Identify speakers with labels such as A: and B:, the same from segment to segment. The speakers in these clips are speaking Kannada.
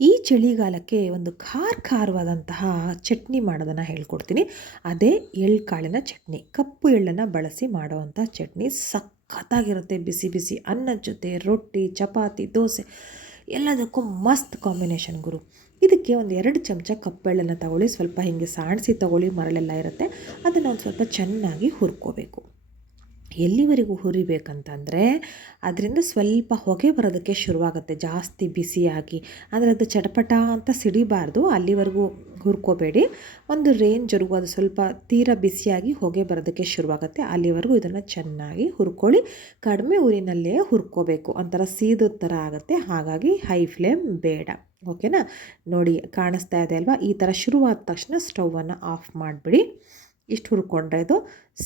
A: ಈ ಚಳಿಗಾಲಕ್ಕೆ ಒಂದು ಖಾರ ಖಾರವಾದಂತಹ ಚಟ್ನಿ ಮಾಡೋದನ್ನು ಹೇಳ್ಕೊಡ್ತೀನಿ. ಅದೇ ಎಳ್ಳು ಕಾಳಿನ ಚಟ್ನಿ. ಕಪ್ಪು ಎಳ್ಳನ್ನು ಬಳಸಿ ಮಾಡುವಂಥ ಚಟ್ನಿ ಸಖತ್ತಾಗಿರುತ್ತೆ. ಬಿಸಿ ಬಿಸಿ ಅನ್ನದ ಜೊತೆ, ರೊಟ್ಟಿ, ಚಪಾತಿ, ದೋಸೆ ಎಲ್ಲದಕ್ಕೂ ಮಸ್ತ್ ಕಾಂಬಿನೇಷನ್ ಗುರು. ಇದಕ್ಕೆ ಒಂದು ಎರಡು ಚಮಚ ಕಪ್ಪೆಳ್ಳನ್ನು ತಗೊಳ್ಳಿ. ಸ್ವಲ್ಪ ಹಿಂಗೆ ಸಾಣಿಸಿ ತಗೊಳ್ಳಿ ಮರಳೆಲ್ಲ ಇರುತ್ತೆ. ಅದನ್ನು ಒಂದು ಸ್ವಲ್ಪ ಚೆನ್ನಾಗಿ ಹುರ್ಕೋಬೇಕು. ಎಲ್ಲಿವರೆಗೂ ಹುರಿಬೇಕಂತಂದರೆ ಅದರಿಂದ ಸ್ವಲ್ಪ ಹೊಗೆ ಬರೋದಕ್ಕೆ ಶುರುವಾಗುತ್ತೆ, ಜಾಸ್ತಿ ಬಿಸಿಯಾಗಿ. ಅಂದರೆ ಅದು ಚಟಪಟ ಅಂತ ಸಿಡಿಬಾರ್ದು, ಅಲ್ಲಿವರೆಗೂ ಹುರ್ಕೋಬೇಡಿ. ಒಂದು ರೇಂಜ್ವರೆಗೂ ಅದು ಸ್ವಲ್ಪ ತೀರ ಬಿಸಿಯಾಗಿ ಹೊಗೆ ಬರೋದಕ್ಕೆ ಶುರುವಾಗುತ್ತೆ, ಅಲ್ಲಿವರೆಗೂ ಇದನ್ನು ಚೆನ್ನಾಗಿ ಹುರ್ಕೊಳ್ಳಿ. ಕಡಿಮೆ ಊರಿನಲ್ಲೇ ಹುರ್ಕೋಬೇಕು, ಒಂಥರ ಸೀದದ ಥರ ಆಗುತ್ತೆ. ಹಾಗಾಗಿ ಹೈ ಫ್ಲೇಮ್ ಬೇಡ ಓಕೆನಾ ನೋಡಿ, ಕಾಣಿಸ್ತಾ ಇದೆ ಅಲ್ವಾ? ಈ ಥರ ಶುರುವಾದ ತಕ್ಷಣ ಸ್ಟವನ್ನು ಆಫ್ ಮಾಡಿಬಿಡಿ. ಇಷ್ಟು ಹುರ್ಕೊಂಡ್ರೆ ಇದು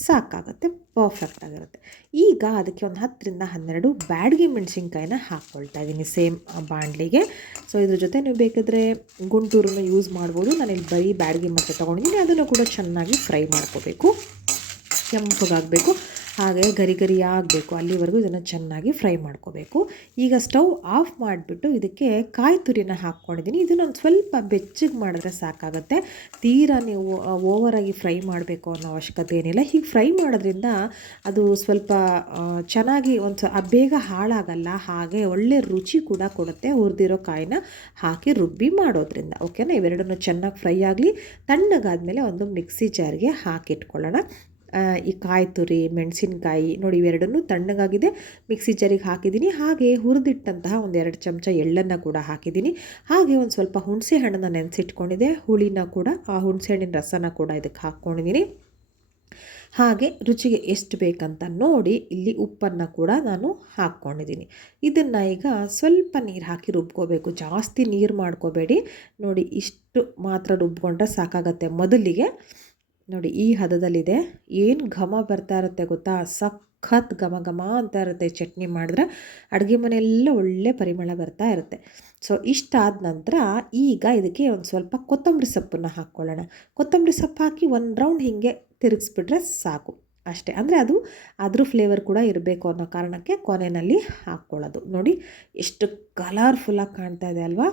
A: ಸಾಕಾಗುತ್ತೆ ಪರ್ಫೆಕ್ಟ್ ಆಗಿರುತ್ತೆ. ಈಗ ಅದಕ್ಕೆ ಒಂದು ಹತ್ತರಿಂದ ಹನ್ನೆರಡು ಬ್ಯಾಡ್ಗೆ ಮೆಣಸಿನ್ಕಾಯಿನ ಹಾಕ್ಕೊಳ್ತಾ ಇದ್ದೀನಿ ಸೇಮ್ ಬಾಣಲಿಗೆ. ಸೊ ಇದ್ರ ಜೊತೆ ನೀವು ಬೇಕಾದರೆ ಗುಂಟೂರನ್ನು ಯೂಸ್ ಮಾಡ್ಬೋದು. ನಾನಿಲ್ಲಿ ಬರೀ ಬ್ಯಾಡ್ಗೆ ಮತ್ತೆ ತೊಗೊಂಡಿದ್ದೀನಿ, ಅದನ್ನು ಕೂಡ ಚೆನ್ನಾಗಿ ಫ್ರೈ ಮಾಡ್ಕೋಬೇಕು. ಕೆಂಪಗಾಗಬೇಕು. ಹಾಗೆ ಗರಿ ಗರಿ ಆಗಬೇಕು, ಅಲ್ಲಿವರೆಗೂ ಇದನ್ನು ಚೆನ್ನಾಗಿ ಫ್ರೈ ಮಾಡ್ಕೋಬೇಕು. ಈಗ ಸ್ಟವ್ ಆಫ್ ಮಾಡಿಬಿಟ್ಟು ಇದಕ್ಕೆ ಕಾಯಿ ತುರಿನ ಹಾಕ್ಕೊಂಡಿದ್ದೀನಿ. ಇದನ್ನೊಂದು ಸ್ವಲ್ಪ ಬೆಚ್ಚಗೆ ಮಾಡಿದ್ರೆ ಸಾಕಾಗುತ್ತೆ. ತೀರಾ ನೀವು ಓವರಾಗಿ ಫ್ರೈ ಮಾಡಬೇಕು ಅನ್ನೋ ಅವಶ್ಯಕತೆ ಏನಿಲ್ಲ. ಹೀಗೆ ಫ್ರೈ ಮಾಡೋದ್ರಿಂದ ಅದು ಸ್ವಲ್ಪ ಚೆನ್ನಾಗಿ ಒಂದು ಬೇಗ ಹಾಳಾಗಲ್ಲ. ಹಾಗೆ ಒಳ್ಳೆ ರುಚಿ ಕೂಡ ಕೊಡುತ್ತೆ ಹುರಿದಿರೋ ಕಾಯಿನ ಹಾಕಿ ರುಬ್ಬಿ ಮಾಡೋದ್ರಿಂದ. ಓಕೆನಾ? ಇವೆರಡನ್ನು ಚೆನ್ನಾಗಿ ಫ್ರೈ ಆಗಲಿ. ತಣ್ಣಗಾದಮೇಲೆ ಒಂದು ಮಿಕ್ಸಿ ಜಾರ್ಗೆ ಹಾಕಿಟ್ಕೊಳ್ಳೋಣ. ಈ ಕಾಯಿ ತುರಿ, ಮೆಣಸಿನಕಾಯಿ, ನೋಡಿ ಇವೆರಡನ್ನೂ ತಣ್ಣಗಾಗಿದೆ. ಮಿಕ್ಸಿ ಜರಿಗೆ ಹಾಕಿದ್ದೀನಿ. ಹಾಗೆ ಹುರಿದಿಟ್ಟಂತಹ ಒಂದು ಎರಡು ಚಮಚ ಎಳ್ಳನ್ನು ಕೂಡ ಹಾಕಿದ್ದೀನಿ. ಹಾಗೆ ಒಂದು ಸ್ವಲ್ಪ ಹುಣಸೆ ಹಣ್ಣನ್ನು ನೆನೆಸಿಟ್ಕೊಂಡಿದೆ ಹುಳಿನ ಕೂಡ, ಆ ಹುಣಸೆ ಹಣ್ಣಿನ ರಸನ ಕೂಡ ಇದಕ್ಕೆ ಹಾಕ್ಕೊಂಡಿದ್ದೀನಿ. ಹಾಗೆ ರುಚಿಗೆ ಎಷ್ಟು ಬೇಕಂತ ನೋಡಿ ಇಲ್ಲಿ ಉಪ್ಪನ್ನು ಕೂಡ ನಾನು ಹಾಕ್ಕೊಂಡಿದ್ದೀನಿ. ಇದನ್ನು ಈಗ ಸ್ವಲ್ಪ ನೀರು ಹಾಕಿ ರುಬ್ಕೋಬೇಕು. ಜಾಸ್ತಿ ನೀರು ಮಾಡ್ಕೋಬೇಡಿ. ನೋಡಿ ಇಷ್ಟು ಮಾತ್ರ ರುಬ್ಕೊಂಡ್ರೆ ಸಾಕಾಗತ್ತೆ ಮೊದಲಿಗೆ. ನೋಡಿ, ಈ ಹದದಲ್ಲಿದೆ, ಏನು ಘಮ ಬರ್ತಾ ಇರುತ್ತೆ ಗೊತ್ತಾ? ಸಖತ್ ಘಮ ಘಮ ಅಂತ ಇರುತ್ತೆ ಚಟ್ನಿ ಮಾಡಿದ್ರೆ, ಅಡುಗೆ ಮನೆಯೆಲ್ಲ ಒಳ್ಳೆ ಪರಿಮಳ ಬರ್ತಾ ಇರುತ್ತೆ. ಸೊ ಇಷ್ಟಾದ ನಂತರ ಈಗ ಇದಕ್ಕೆ ಒಂದು ಸ್ವಲ್ಪ ಕೊತ್ತಂಬರಿ ಸೊಪ್ಪನ್ನು ಹಾಕ್ಕೊಳ್ಳೋಣ. ಕೊತ್ತಂಬರಿ ಸೊಪ್ಪು ಹಾಕಿ ಒಂದು ರೌಂಡ್ ಹೀಗೆ ತಿರುಗಿಸ್ಬಿಟ್ರೆ ಸಾಕು. ಅಷ್ಟೇ, ಅಂದರೆ ಅದು ಅದ್ರ ಫ್ಲೇವರ್ ಕೂಡ ಇರಬೇಕು ಅನ್ನೋ ಕಾರಣಕ್ಕೆ ಕೊನೆಯಲ್ಲಿ ಹಾಕ್ಕೊಳ್ಳೋದು. ನೋಡಿ, ಎಷ್ಟು ಕಲರ್ಫುಲ್ಲಾಗಿ ಕಾಣ್ತಾ ಇದೆ ಅಲ್ವಾ?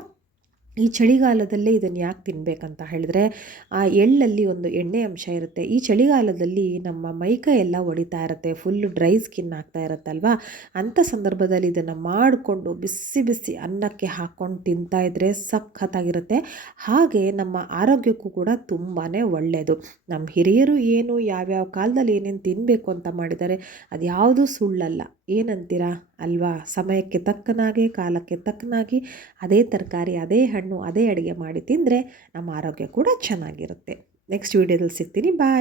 A: ಈ ಚಳಿಗಾಲದಲ್ಲೇ ಇದನ್ನು ಯಾಕೆ ತಿನ್ನಬೇಕಂತ ಹೇಳಿದ್ರೆ, ಆ ಎಳ್ಳಲ್ಲಿ ಒಂದು ಎಣ್ಣೆ ಅಂಶ ಇರುತ್ತೆ. ಈ ಚಳಿಗಾಲದಲ್ಲಿ ನಮ್ಮ ಮೈಕೈ ಎಲ್ಲ ಒಡಿತಾ ಇರುತ್ತೆ ಫುಲ್ಲು ಡ್ರೈ ಸ್ಕಿನ್ ಆಗ್ತಾ ಇರುತ್ತಲ್ವಾ ಅಂಥ ಸಂದರ್ಭದಲ್ಲಿ ಇದನ್ನು ಮಾಡಿಕೊಂಡು ಬಿಸಿ ಬಿಸಿ ಅನ್ನಕ್ಕೆ ಹಾಕ್ಕೊಂಡು ತಿಂತಾ ಇದ್ದರೆ ಸಖತ್ತಾಗಿರುತ್ತೆ. ಹಾಗೆ ನಮ್ಮ ಆರೋಗ್ಯಕ್ಕೂ ಕೂಡ ತುಂಬಾ ಒಳ್ಳೆಯದು ನಮ್ಮ ಹಿರಿಯರು ಏನು ಯಾವ್ಯಾವ ಕಾಲದಲ್ಲಿ ಏನೇನು ತಿನ್ನಬೇಕು ಅಂತ ಮಾಡಿದ್ದಾರೆ ಅದು ಯಾವುದೂ ಸುಳ್ಳಲ್ಲ. ಏನಂತೀರಾ? ಅಲ್ವಾ? ಸಮಯಕ್ಕೆ ತಕ್ಕನಾಗಿ, ಕಾಲಕ್ಕೆ ತಕ್ಕನಾಗಿ ಅದೇ ತರಕಾರಿ, ಅದೇ ಹಣ್ಣು, ಅದೇ ಅಡುಗೆ ಮಾಡಿ ತಿಂದರೆ ನಮ್ಮ ಆರೋಗ್ಯ ಕೂಡ ಚೆನ್ನಾಗಿರುತ್ತೆ. ನೆಕ್ಸ್ಟ್ ವೀಡಿಯೋದಲ್ಲಿ ಸಿಗ್ತೀನಿ. ಬಾಯ್